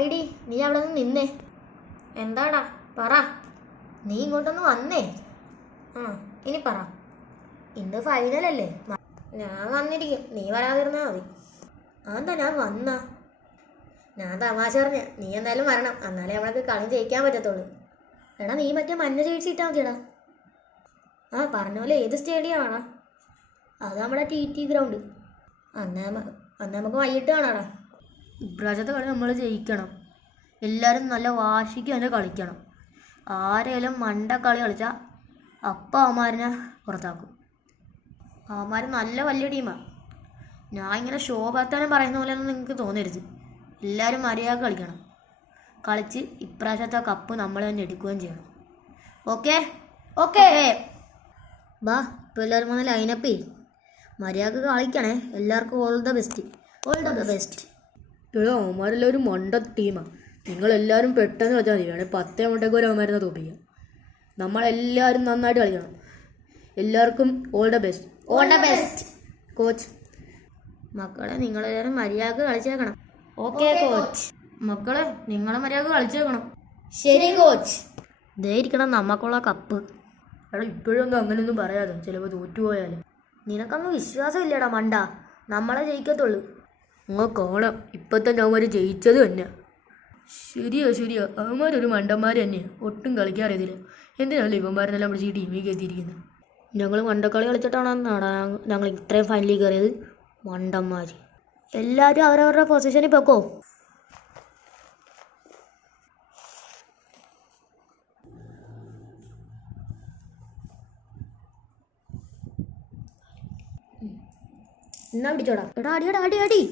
ID നീ അവിടെ നിന്ന് നിന്നേ. എന്താടാ പറ, നീ ഇങ്ങോട്ടൊന്ന് വന്നേ. ഇനി പറ, ഇന്ന് ഫൈനലല്ലേ? ഞാൻ വന്നിരിക്കും, നീ വരാതിരുന്നാൽ മതി. അതെന്താ ഞാൻ വന്നാ? ഞാൻ തമാശ പറഞ്ഞ, നീ എന്തായാലും വരണം, എന്നാലേ നമ്മൾക്ക് കളി ജയിക്കാൻ പറ്റത്തുള്ളൂ. എടാ നീ മറ്റേ മഞ്ഞ ജേഴ്സി ഇട്ടാൽ മതിയടാ. പറഞ്ഞ പോലെ ഏത് സ്റ്റേഡിയമാണോ? അത് നമ്മുടെ TT ഗ്രൗണ്ട്. അന്ന് നമുക്ക് വൈകിട്ട് കാണാടാ. ഇപ്രാവശ്യത്തെ കളി നമ്മൾ ജയിക്കണം. എല്ലാവരും നല്ല വാശിക്ക് തന്നെ കളിക്കണം. ആരെങ്കിലും മണ്ട കളി കളിച്ചാൽ അപ്പം അവന്മാരിനെ പുറത്താക്കും. അവന്മാർ നല്ല വലിയ ടീമാണ്. ഞാൻ ഇങ്ങനെ ശോഭാത്താനം പറയുന്ന പോലെയൊന്നും നിങ്ങൾക്ക് തോന്നരുത്. എല്ലാവരും മര്യാദ കളിക്കണം. കളിച്ച് ഇപ്രാവശ്യത്തെ കപ്പ് നമ്മൾ തന്നെ എടുക്കുകയും ചെയ്യണം. ഓക്കെ ഓക്കെ ബാ, ഇപ്പോൾ എല്ലാവരും വന്ന് ലൈനപ്പേ. മര്യാദക്ക് കളിക്കണേ. എല്ലാവർക്കും all the best, all the best. ഇവിടെ അവന്മാരെല്ലാവരും മണ്ട ടീമാണ്. നിങ്ങളെല്ലാവരും പെട്ടെന്ന് കളിച്ചാൽ മതി. വേണേൽ 10 മിനിറ്റൊക്കെ ഒരു അവന്മാരെ തോപ്പിക്കാം. നമ്മളെല്ലാവരും നന്നായിട്ട് കളിക്കണം. എല്ലാവർക്കും all the best, all the best. Coach മക്കളെ, നിങ്ങളെല്ലാവരും മര്യാദക്ക് കളിച്ചേക്കണം. Okay coach. മക്കളെ, നിങ്ങളെ മര്യാദക്ക് കളിച്ചേക്കണം. ശരി കോച്ച്. ദേ ഇരിക്കണം നമുക്കുള്ള കപ്പ്. എടാ ഇപ്പോഴൊന്നും അങ്ങനെയൊന്നും പറയാതെ, ചിലപ്പോൾ തോറ്റുപോയാൽ. നിനക്കൊന്നും വിശ്വാസം ഇല്ലടാ മണ്ട, നമ്മളെ ജയിക്കത്തുള്ളൂ. കാണാം, ഇപ്പോഴത്തെ അവന്മാർ ജയിച്ചത് തന്നെ. ശരിയാ, അവന്മാരൊരു മണ്ടന്മാർ തന്നെയാണ്. ഒട്ടും കളിക്കാറിയതില്ല. എന്തിനാണല്ലോ ഇവന്മാരെല്ലാം പിടിച്ച് ഈ ടീമിൽ കയറ്റിയിരിക്കുന്നത്? ഞങ്ങൾ മണ്ടക്കളി കളിച്ചിട്ടാണ് ഞങ്ങൾ ഇത്രയും ഫൈനലിൽ കയറിയത്. മണ്ടന്മാർ. എല്ലാവരും അവരവരുടെ പൊസിഷനിൽ പൊക്കോ. എന്നാ പിടിച്ചോടാ. എടാ അടി.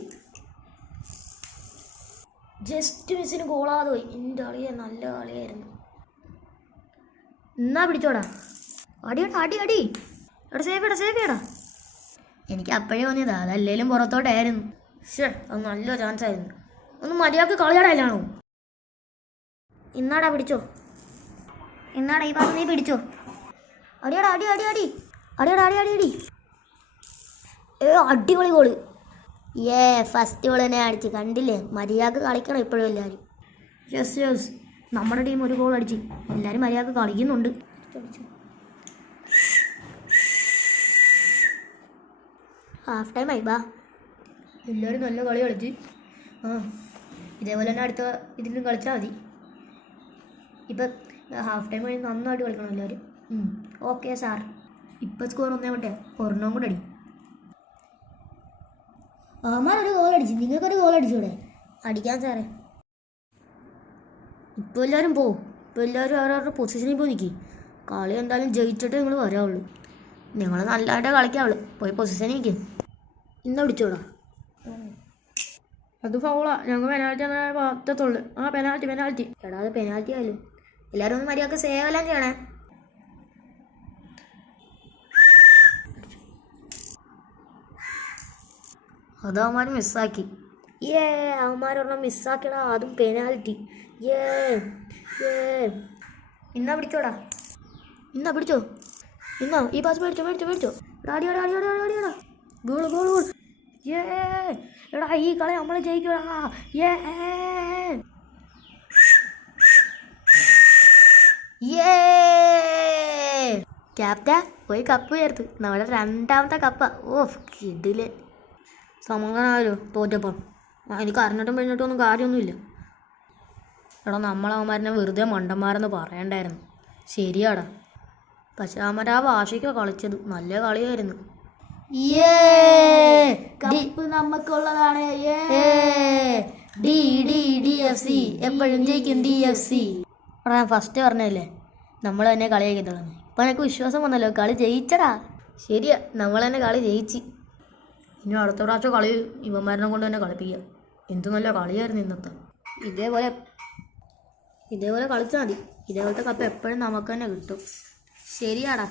ജസ്റ്റ് മിസ്സിന് ഗോളാതെ പോയി. എൻ്റെ കളിയെ നല്ല കളിയായിരുന്നു. എന്നാ പിടിച്ചോടാ. അടി. എടാ സേവ് ചെയ്യടാ. എനിക്ക് അപ്പോഴേ തോന്നിയതാ, അതല്ലേലും പുറത്തോട്ടായിരുന്നു. അത് നല്ല ചാൻസ് ആയിരുന്നു. ഒന്ന് മര്യാദക്ക് കളിയാടാനാണോ? ഇന്നാടാ പിടിച്ചോ. എന്നാടാ ഈ ഭാഗത്ത് നീ പിടിച്ചോ. അടി. അടിപൊളി ഗോള്. ഫസ്റ്റ് ഗോൾ തന്നെ അടിച്ച്. കണ്ടില്ലേ, മര്യാദക്ക് കളിക്കണം ഇപ്പോഴും എല്ലാവരും. യെസ് നമ്മുടെ ടീം ഒരു ഗോൾ അടിച്ച്. എല്ലാവരും മര്യാദക്ക് കളിക്കുന്നുണ്ട്. ഹാഫ് ടൈം ആയി. ബാ, എല്ലാവരും നല്ല കളി കളിച്ച്. ഇതേപോലെ തന്നെ അടുത്ത ഇതിലും കളിച്ചാൽ മതി. ഇപ്പം ഹാഫ് ടൈം കഴിഞ്ഞ് നന്നായിട്ട് കളിക്കണം എല്ലാവരും. Okay sir. ഇപ്പം സ്കോർ 1-1. ഒരെണ്ണം കൂടെ അടി. ഒരു ഗോൾ അടിച്ചു. നിങ്ങൾക്കൊരു ഗോൾ അടിച്ചൂടെ? അടിക്കാൻ സാറേ. ഇപ്പോൾ എല്ലാവരും പോവും. ഇപ്പോൾ എല്ലാവരും അവരവരുടെ പൊസിഷനിൽ പോയി നിൽക്കി. കളി എന്തായാലും ജയിച്ചിട്ട് നിങ്ങൾ വരാവുള്ളൂ. നിങ്ങൾ നല്ലതായിട്ട് കളിക്കാവുള്ളൂ. പോയി പൊസിഷനിൽ നിൽക്കും. ഇന്ന് പിടിച്ചോടാ. അത് ഫൗളാ. ഞങ്ങൾ പെനാൽറ്റി അങ്ങനെ പറ്റത്തുള്ളൂ. പെനാൽറ്റി. എടാ അത് പെനാൽറ്റി ആയാലും എല്ലാവരും ഒന്ന് മര്യാദക്ക് സേവ് എല്ലാം ചെയ്യണേ. അത് അവന്മാർ മിസ്സാക്കി. അവന്മാരൊരെണ്ണം മിസ്സാക്കിയടാ, അതും പെനാൽറ്റി. ഇന്നാ പിടിച്ചോടാ. പിടിച്ചോ. ഈ പാസ് മേടിച്ചോ. അടിയോടാ. ഗോൾ. എടാ ഈ കളി നമ്മൾ ജയിക്കടാ. ക്യാപ്റ്റൻ പോയി കപ്പ് ചേർത്ത്. നമ്മുടെ 2ാമത്തെ കപ്പ. കിടിലൻ. സമാധാനമായല്ലോ തോറ്റപ്പം. എനിക്ക് അറിഞ്ഞിട്ടും ഒന്നും കാര്യമൊന്നുമില്ല. എടാ നമ്മളവന്മാരനെ വെറുതെ മണ്ടന്മാരെന്ന് പറയണ്ടായിരുന്നു. ശരിയാടാ. പക്ഷെ അവന്മാർ ആ വാശിക്കാണ് കളിച്ചത്. നല്ല കളിയായിരുന്നു. കപ്പ് നമുക്കുള്ളതാണ്. DFC എപ്പോഴും ജയിക്കും. DFC. ഞാൻ ഫസ്റ്റ് പറഞ്ഞല്ലേ, നമ്മൾ തന്നെ കളി ജയിക്കത്തുള്ളൂ. ഇപ്പം എനിക്ക് വിശ്വാസം വന്നല്ലോ, കളി ജയിച്ചടാ. ശരിയാ, നമ്മൾ തന്നെ കളി ജയിച്ച്. ഇനി അടുത്ത പ്രാവശ്യം കളി ഇവന്മാരനെ കൊണ്ട് തന്നെ കളിപ്പിക്കുക. എന്ത് നല്ല കളിയായിരുന്നു ഇന്നത്തെ. ഇതേപോലെ കളിച്ചാൽ മതി. ഇതേപോലത്തെ കപ്പ് എപ്പോഴും നമുക്ക് തന്നെ കിട്ടും. ശരിയാടാ.